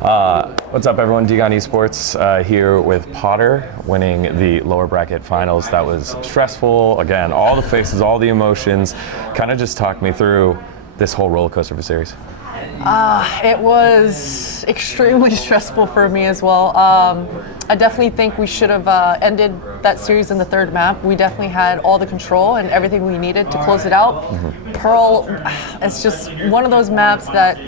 What's up, everyone? Digon Esports here with Potter, winning the lower bracket finals. That was stressful. Again, all the faces, all the emotions. Kind of just talk me through this whole roller coaster of a series. It was extremely stressful for me as well. I definitely think we should have ended that series in the third map. We definitely had all the control and everything we needed to close it out. Pearl, it's just one of those maps that,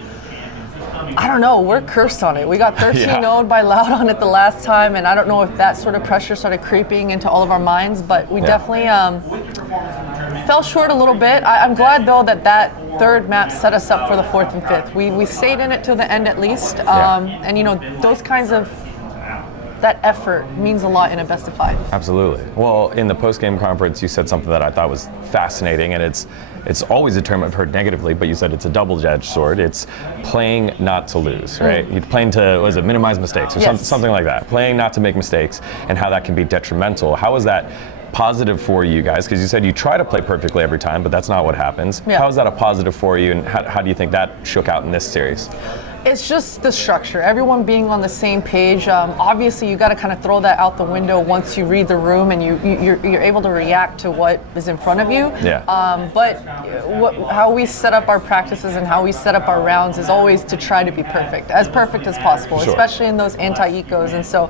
I don't know, we're cursed on it. We got 13-0'd by Loud on it the last time, and I don't know if that sort of pressure started creeping into all of our minds, but we definitely fell short a little bit. I'm glad, though, that third map set us up for the fourth and fifth. We stayed in it till the end at least, and, you know, those kinds of, that effort means a lot in a best of five. Absolutely. Well, in the post-game conference, you said something that I thought was fascinating, and it's always a term I've heard negatively, but you said it's a double-edged sword. It's playing not to lose, right? You're playing to, what is it, minimize mistakes or something like that. Playing not to make mistakes and how that can be detrimental. How is that positive for you guys? Because you said you try to play perfectly every time, but that's not what happens. How is that a positive for you, and how do you think that shook out in this series? It's just the structure, everyone being on the same page. Obviously, you got to kind of throw that out the window once you read the room and you're able to react to what is in front of you. But how we set up our practices and how we set up our rounds is always to try to be perfect as possible, especially in those anti-ecos. And so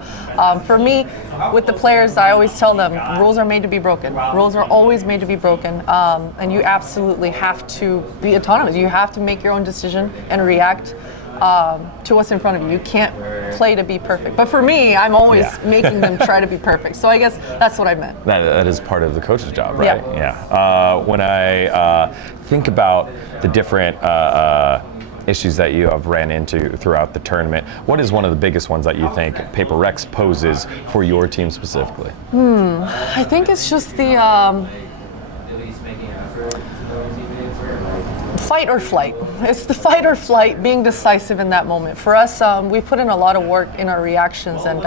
for me, with the players, I always tell them, rules are made to be broken. Rules are always made to be broken, and you absolutely have to be autonomous. You have to make your own decision and react to what's in front of you. You can't play to be perfect. But for me, I'm always making them try to be perfect. So I guess that's what I meant. That is part of the coach's job, right? When I think about the different issues that you have ran into throughout the tournament, what is one of the biggest ones that you think Paper Rex poses for your team specifically? I think it's just the fight or flight. It's the fight or flight, being decisive in that moment. For us, we put in a lot of work in our reactions and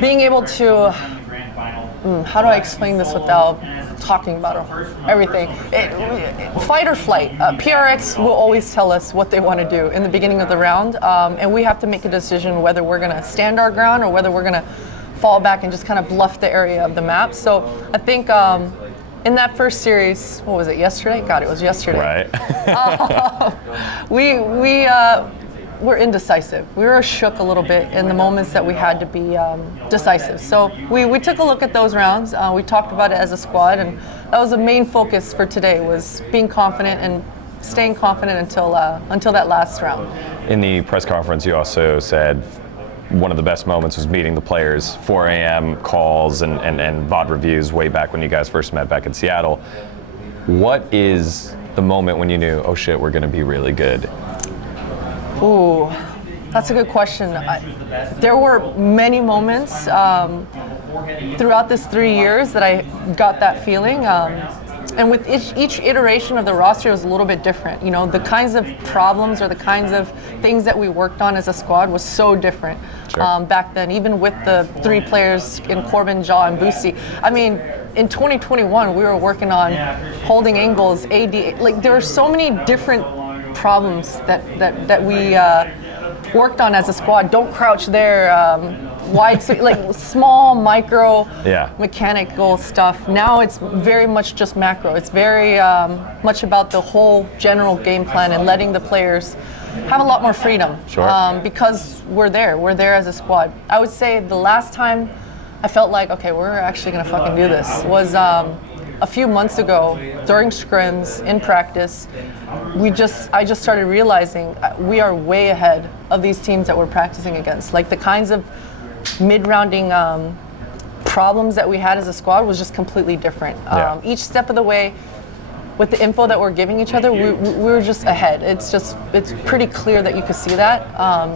being able to, how do I explain this without talking about everything? Fight or flight. PRX will always tell us what they want to do in the beginning of the round, and we have to make a decision whether we're going to stand our ground or whether we're going to fall back and just kind of bluff the area of the map. So I think in that first series, what was it, yesterday? God, it was yesterday. Right. We were indecisive. We were shook a little bit in the moments that we had to be decisive. So we took a look at those rounds. We talked about it as a squad, and that was the main focus for today, was being confident and staying confident until that last round. In the press conference, you also said one of the best moments was meeting the players, 4 a.m. calls and VOD reviews way back when you guys first met back in Seattle. What is the moment when you knew, oh shit, we're going to be really good? Ooh, that's a good question. There were many moments throughout this 3 years that I got that feeling. And with each iteration of the roster, it was a little bit different. You know, the kinds of problems or the kinds of things that we worked on as a squad was so different back then, even with the 3 players in Corbin, Jaw, and Boosie. I mean, in 2021, we were working on holding angles, AD. Like, there are so many different problems that we worked on as a squad. Don't crouch there. Wide, like small micro mechanical stuff. Now it's very much just macro. It's very much about the whole general game plan and letting the players have a lot more freedom because we're there as a squad. I would say the last time I felt like, okay, we're actually gonna fucking do this was a few months ago during scrims in practice. I just started realizing we are way ahead of these teams that we're practicing against. Like, the kinds of mid-rounding problems that we had as a squad was just completely different. Each step of the way, with the info that we're giving each other, we were just ahead. It's pretty clear that you could see that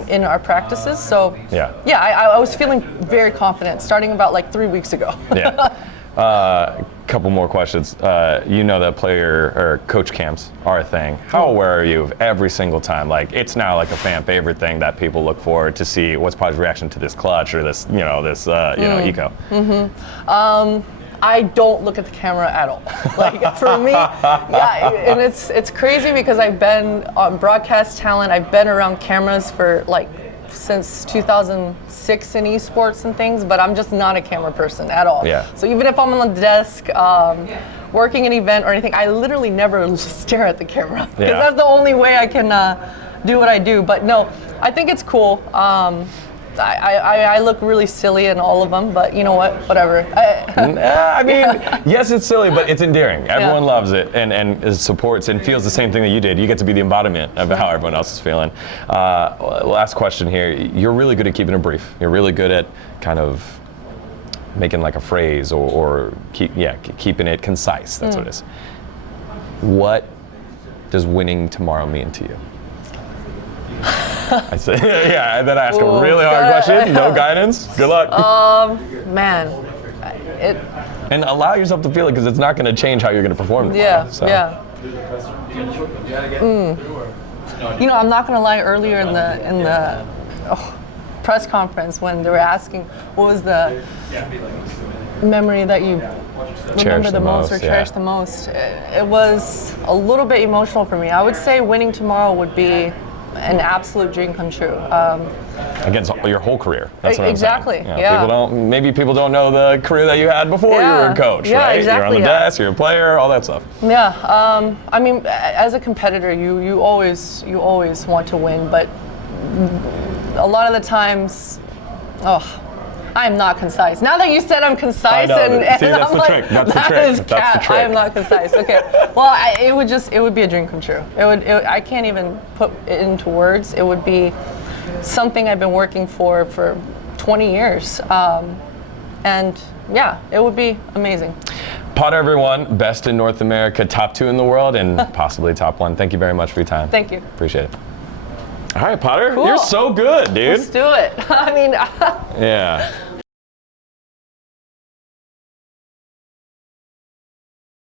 in our practices. So I was feeling very confident starting about like 3 weeks ago. Couple more questions. You know that player or coach camps are a thing. How aware are you of every single time? Like, it's now like a fan favorite thing that people look forward to see what's Pod's reaction to this clutch or this, eco. I don't look at the camera at all. Like for me, yeah, and it's crazy because I've been on broadcast talent. I've been around cameras for like since 2006 in esports and things, but I'm just not a camera person at all. Yeah. So even if I'm on the desk, working an event or anything, I literally never stare at the camera because that's the only way I can do what I do. But no, I think it's cool. I look really silly in all of them, but you know what? Whatever. I mean, yes, it's silly, but it's endearing. Everyone loves it and supports and feels the same thing that you did. You get to be the embodiment of how everyone else is feeling. Last question here. You're really good at keeping it brief. You're really good at kind of making like a phrase or keeping it concise. That's what it is. What does winning tomorrow mean to you? I say, yeah, and then I ask a really hard question. No guidance. Good luck. Man, and allow yourself to feel it because it's not going to change how you're going to perform. You know, I'm not gonna lie. Earlier in the press conference, when they were asking what was the memory that you remember the most or cherish the most, it was a little bit emotional for me. I would say winning tomorrow would be an absolute dream come true. Against your whole career. That's what exactly. I'm saying. Maybe people don't know the career that you had before you were a coach, right? Exactly, you're on the desk, you're a player, all that stuff. Yeah. I mean, as a competitor, you always want to win, but a lot of the times, I'm not concise. Now that you said I'm concise, and that's I'm the like, trick. That's the that trick. is That's the trick. I am not concise. Okay. Well, it would be a dream come true. I can't even put it into words. It would be something I've been working for 20 years, and yeah, it would be amazing. Potter, everyone, best in North America, top 2 in the world, and possibly top 1. Thank you very much for your time. Thank you. Appreciate it. All right, Potter, Cool. you're so good, dude. Let's do it. I mean, yeah.